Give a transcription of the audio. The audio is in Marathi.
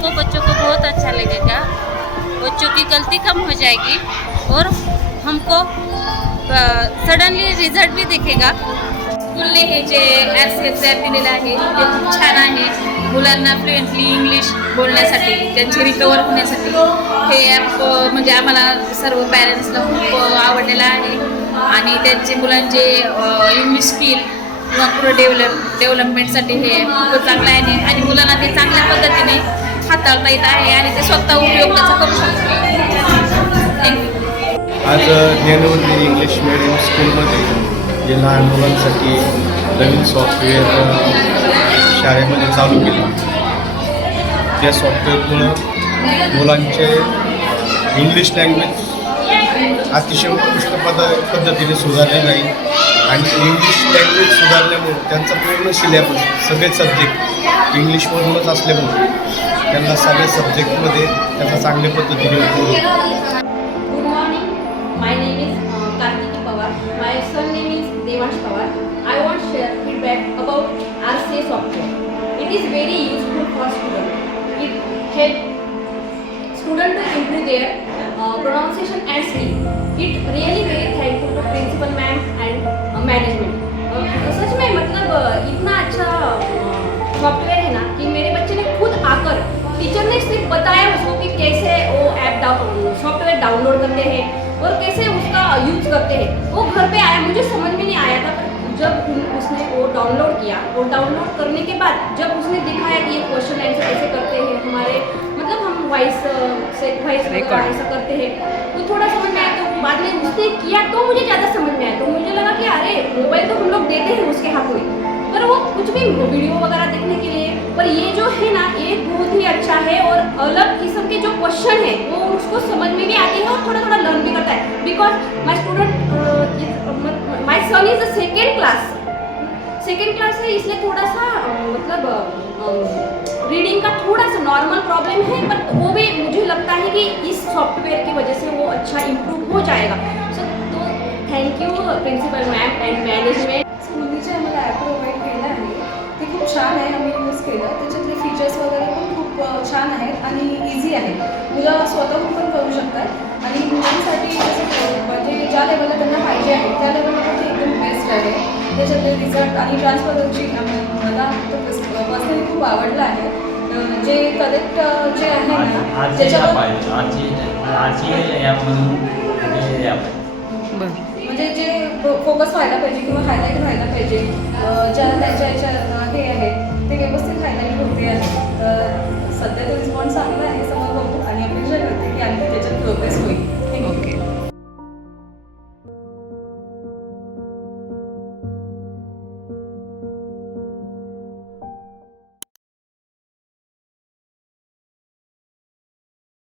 उसको बच्चों को बहुत अच्छा लगेगा, बच्चों की गलती कम हो जाएगी और हमको सडनली रिझल्ट भी दिखेगा। स्कूलने हे जे ॲप्स तयार केलेलं आहे ते खूप छान आहे मुलांना फ्लुएंटली इंग्लिश बोलण्यासाठी, त्यांची रिकवर होण्यासाठी हे ॲप म्हणजे आम्हाला सर्व पॅरेंट्सला खूप आवडलेलं आहे आणि त्यांचे मुलांचे इंग्लिश स्किल किंवा पुढे डेव्हलपमेंटसाठी हे खूप चांगलं आहे आणि मुलांना ते चांगल्या पद्धतीने हाताळता येत आहे आणि ते स्वतः उपयोग त्याचा करू शकतो। थँक्यू। आज ज्ञानवंती इंग्लिश मीडियम स्कूलमध्ये जे लहान मुलांसाठी नवीन सॉफ्टवेअर शाळेमध्ये चालू केलं, त्या सॉफ्टवेअरमुळं मुलांचे इंग्लिश लँग्वेज अतिशय उत्कृष्ट पद्धतीने सुधारले नाही आणि इंग्लिश लँग्वेज सुधारल्यामुळे त्यांचा पूर्ण सिलेबस सगळे सब्जेक्ट इंग्लिशमधूनच असल्यामुळे त्यांना सगळे सब्जेक्टमध्ये त्यांना चांगल्या पद्धतीने उपयोग होतो। Good morning. My name is Kartiki Pawar. My surname is Devansh Pawar. I want to share feedback about RCA software. It is very useful for students. It helps students to improve their pronunciation and speech. It really very thankful to principal ma'am and management. सच में मतलब इतना अच्छा सॉफ्टवेयर है ना कि मेरे बच्चे ने खुद आकर टीचर ने सिर्फ बताया उसको कि कैसे वो ऐप सॉफ्टवेयर डाउनलोड करते हैं और कैसे उसका यूज करते हैं। वो घर पे आया, मुझे समझ में नहीं आया था, जब उसने वो डाउनलोड किया और डाउनलोड करने के बाद जब उसने दिखाया कि ये क्वेश्चन आंसर कैसे करते हैं हमारे, मतलब हम वॉइस ऐसा करते हैं, तो थोड़ा समझ में आया। तो बाद में उसने किया तो मुझे ज़्यादा समझ में आया, तो मुझे लगा कि अरे मोबाइल तो हम लोग देते हैं उसके हाथ में, पर वो कुछ भी वीडियो वगैरह देखने के लिए, पर ये जो है ना ये बहुत ही अच्छा है और अलग किस्म के जो क्वेश्चन है वो उसको समझ में भी आते हैं और थोड़ा थोड़ा लर्न भी करता है। Because my student my son is a second class है, इसलिए थोड़ा सा मतलब रीडिंग का थोड़ा सा नॉर्मल प्रॉब्लम है, पर वो भी मुझे लगता है कि इस सॉफ्टवेयर की वजह से वो अच्छा इम्प्रूव हो जाएगा। सो तो thank you principal ma'am and management. स्कूलने जे आम्हाला ॲप प्रोव्हाइड केलं आहे ते खूप छान आहे, आम्ही यूज केलं, त्याच्यातले फीचर्स वगैरे पण खूप छान आहेत आणि इझी आहे, मुलं स्वतःहून पण करू शकतात आणि मुलांसाठी जसं म्हणजे ज्या लेवलला त्यांना पाहिजे आहे त्या लेवलला पण ते एकदम बेस्ट आहे। त्याच्यातले रिझल्ट आणि ट्रान्सफरन्सी मला पर्सनली खूप आवडलं आहे। जे करेक्ट जे आहे ना त्याच्यावर म्हणजे जे फोकस व्हायला पाहिजे किंवा हायलाईट व्हायला पाहिजे ज्या त्याच्या हे आहे